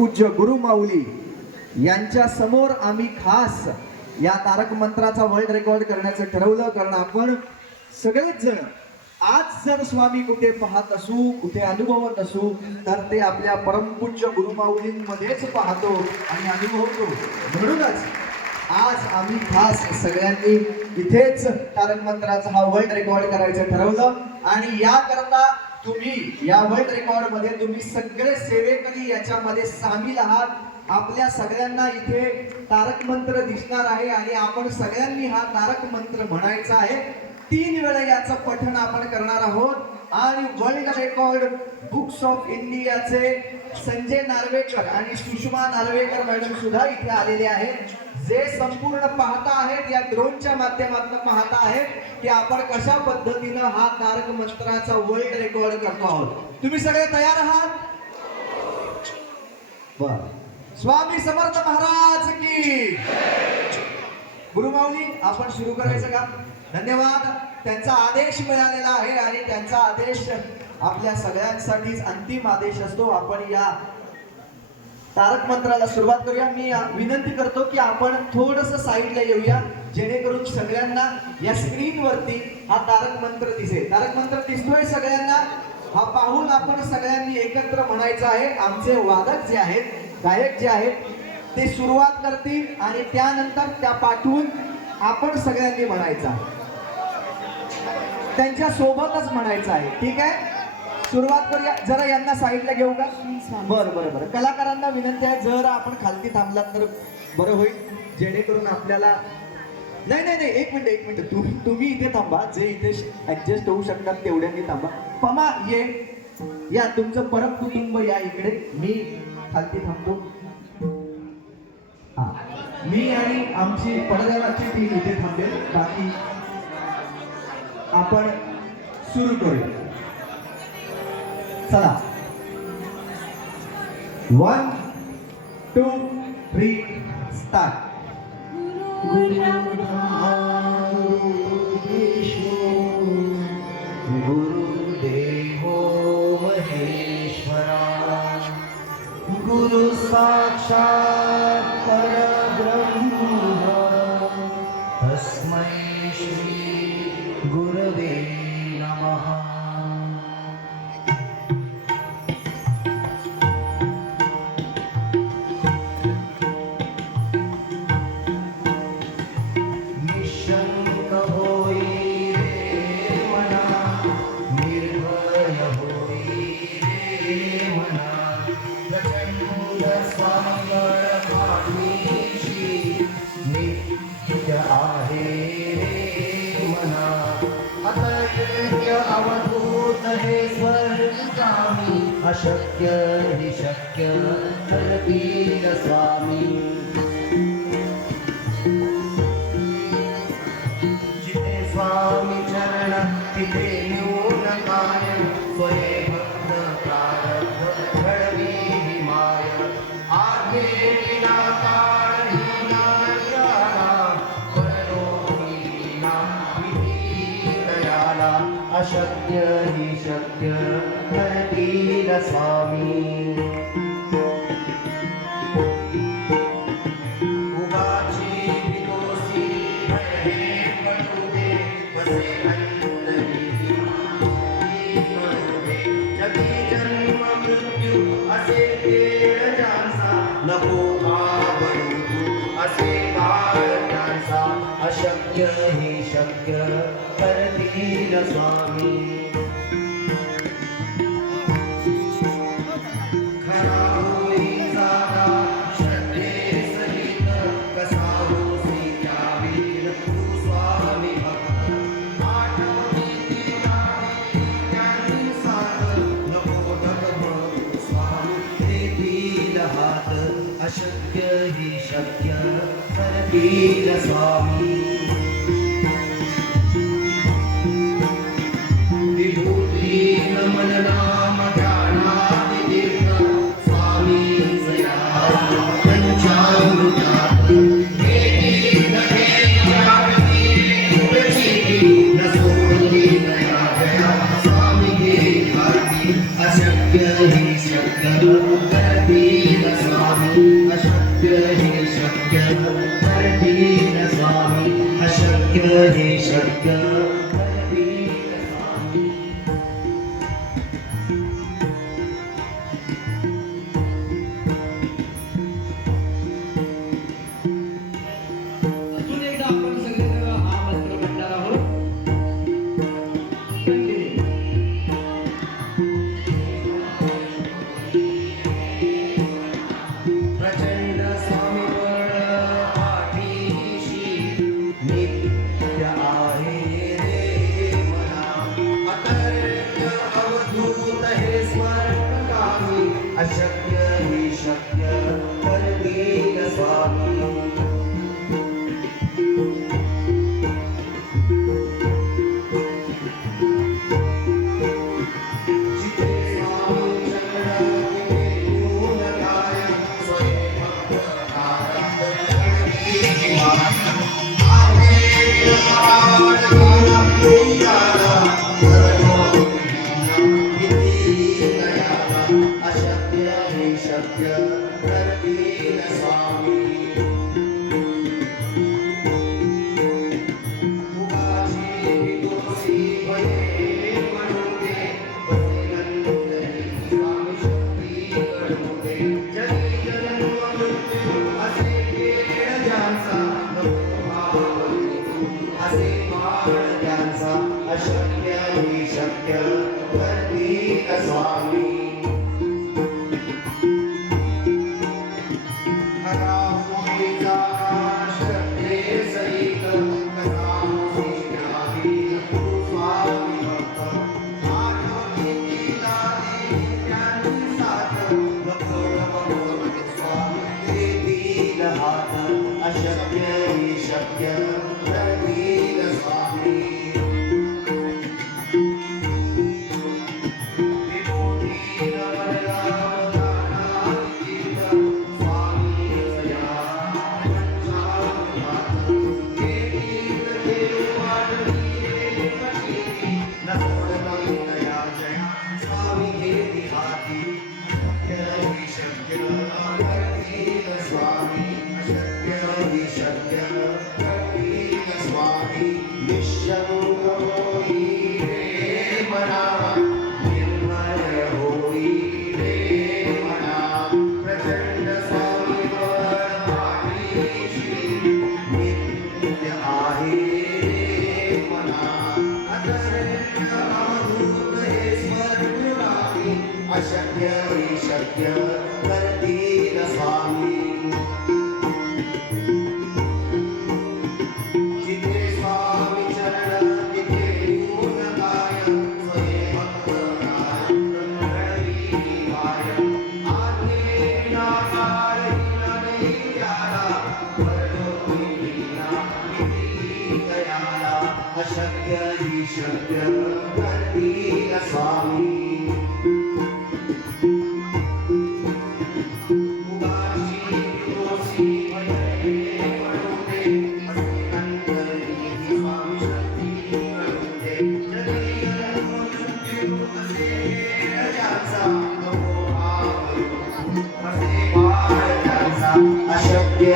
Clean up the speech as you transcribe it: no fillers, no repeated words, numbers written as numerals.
परमपूज्य गुरु माऊली यांच्या समोर आम्ही खास या तारक मंत्राचा वर्ल्ड रेकॉर्ड करण्याचं ठरवलं, कारण आपण सगळेच जण आज जर स्वामी कुठे पाहत असू, कुठे अनुभवत असू, तर ते आपल्या परमपूज्य गुरुमाऊलींमध्येच पाहतो आणि अनुभवतो. म्हणूनच आज आम्ही खास सगळ्यांनी इथेच तारक मंत्राचा हा वर्ल्ड रेकॉर्ड करायचं ठरवलं. आणि याकरता तुम्ही या वर्ल्ड रेकॉर्ड मध्ये तुम्ही सगळे सेवेकरी याच्यामध्ये सामील आहात. आपल्या सगळ्यांना इथे तारक मंत्र दिसणार आहे आणि आपण सगळ्यांनी हा तारक मंत्र म्हणायचा आहे. 3 वेळा याचं पठण आपण करणार आहोत. आणि वर्ल्ड रेकॉर्ड बुक्स ऑफ इंडियाचे संजय नार्वेकर आणि सुषमा नार्वेकर मॅडम सुद्धा इथे आलेले आहेत, जे संपूर्ण पाहता आहेत, या ड्रोनच्या माध्यमातून पाहता आहेत की आपण कशा पद्धतीनं हा तारक मंत्राचा वर्ल्ड रेकॉर्ड करतो आहोत. तुम्ही सगळे तयार आहात? बर. स्वामी समर्थ महाराज की. गुरुमाऊली आपण सुरू करायचं का? धन्यवाद. त्यांचा आदेश मिळालेला आहे आणि त्यांचा आदेश आपल्या सगळ्यांसाठीच अंतिम आदेश असतो. आपण या तारक मंत्राला सुरुवात करूया. मी विनंती करतो की आपण थोडंसं साईडला येऊया, जेणेकरून सगळ्यांना या स्क्रीनवरती हा तारक मंत्र दिसेल. तारक मंत्र दिसतोय सगळ्यांना? हा पाहून आपण सगळ्यांनी एकत्र म्हणायचं आहे. आमचे वादक जे आहेत, गायक जे आहेत, ते सुरुवात करतील आणि त्यानंतर त्या पाठवून आपण सगळ्यांनी म्हणायचं, त्यांच्या सोबतच म्हणायचं आहे. ठीक आहे, सुरुवात करूया. जरा यांना साईडला घेऊ का? बरं बरं बरं. कलाकारांना विनंती आहे, जर आपण खालती थांबलात तर बरं होईल, जेणेकरून आपल्याला. नाही नाही नाही, एक मिनिट तुम्ही इथे थांबा. जे इथे ऍडजस्ट होऊ शकतात तेवढ्यांनी थांबा. पमा ये, या तुमचं परम कुटुंब या इकडे. मी खालती थांबतो. हा, मी आणि आमची पडद्यावरची टीम इथे थांबेल. बाकी आपण सुरू करूया. चला, 1 2 3 स्टार्ट. गुरुदेवो महेश्वरा, गुरु साक्षात् परब्रह्म, तस्मै श्री गुरवे नमः. निशंक होई रे मना, निर्भय होई रे मना, प्रचंड स्वांगळ पाठीशी नित्य आहे रे मना. अतर्क्य अवधूत हे स्वर्गामी, अशक्य हि शक्य करतील स्वामी. जिथे स्वामी चरण तिथे न्यून काय, स्वये भक्त प्रारब्ध घडवी ही माय. आगे विना काळ हीना ज्ञाना, करो हीना विधी दयाला. अशक्य हि शक्य करतील स्वामी. उगाची भितोसी भये पडू दे, कसे अंतरी करू दे. जगी जन्म मृत्यू असे खेळ ज्यांचा, नको घाबरू तू असे काळ त्यांचा. अशक्य हि शक्य करतील स्वामी. खरा होई जागा श्रद्धे सहित, कसा होसी त्या वीर तू स्वामी भक्त. आठवणी तिला त्यांनी साथ, नको डगमगू स्वामी देतील हात. अशक्य हि शक्य करतील स्वामी. विभूती नमन नाम ध्यानादि तीर्थ, स्वामींच या पंचामृतात. भेटी नहे यावती प्रचिती, न सोडली न यावया स्वामी घेई हाती. अशक्य हि शक्य करतील स्वामी. अशक्य हे शक्य करतील स्वामी अशक्य हे शक्य करतील स्वामी अजून एकदा आपण सगळेजण हा मंत्र म्हणणार आहोत. प्रचंड स्वामी पाठीशी नित्य आहे रे मना अतर्क्य अवधूत हे स्वर्गगामी अशक्य हि शक्य करतील स्वामी जिथे स्वामी चरण तिथे ऊन काय स्वयं भक्त अशक्य हे शक्य करतील स्वामी उगाची तुळशी भये म्हणूते बसलेले स्वामी शक्ती कळवते जगी जन्म मृत्यू असे खेळ ज्यांचा नको भावनितू असे माळ ज्यांचा अशक्य हि शक्य करतील स्वामी अशक्य हि शक्य करतील स्वामी अशक्य हि शक्य करतील स्वामी जिथे स्वामी चरण तिथे ऊन काय स्वयं भक्त काय आधी नाकार नाही त्याला दयाला अशक्य हि शक्य करतील स्वामी अशक्य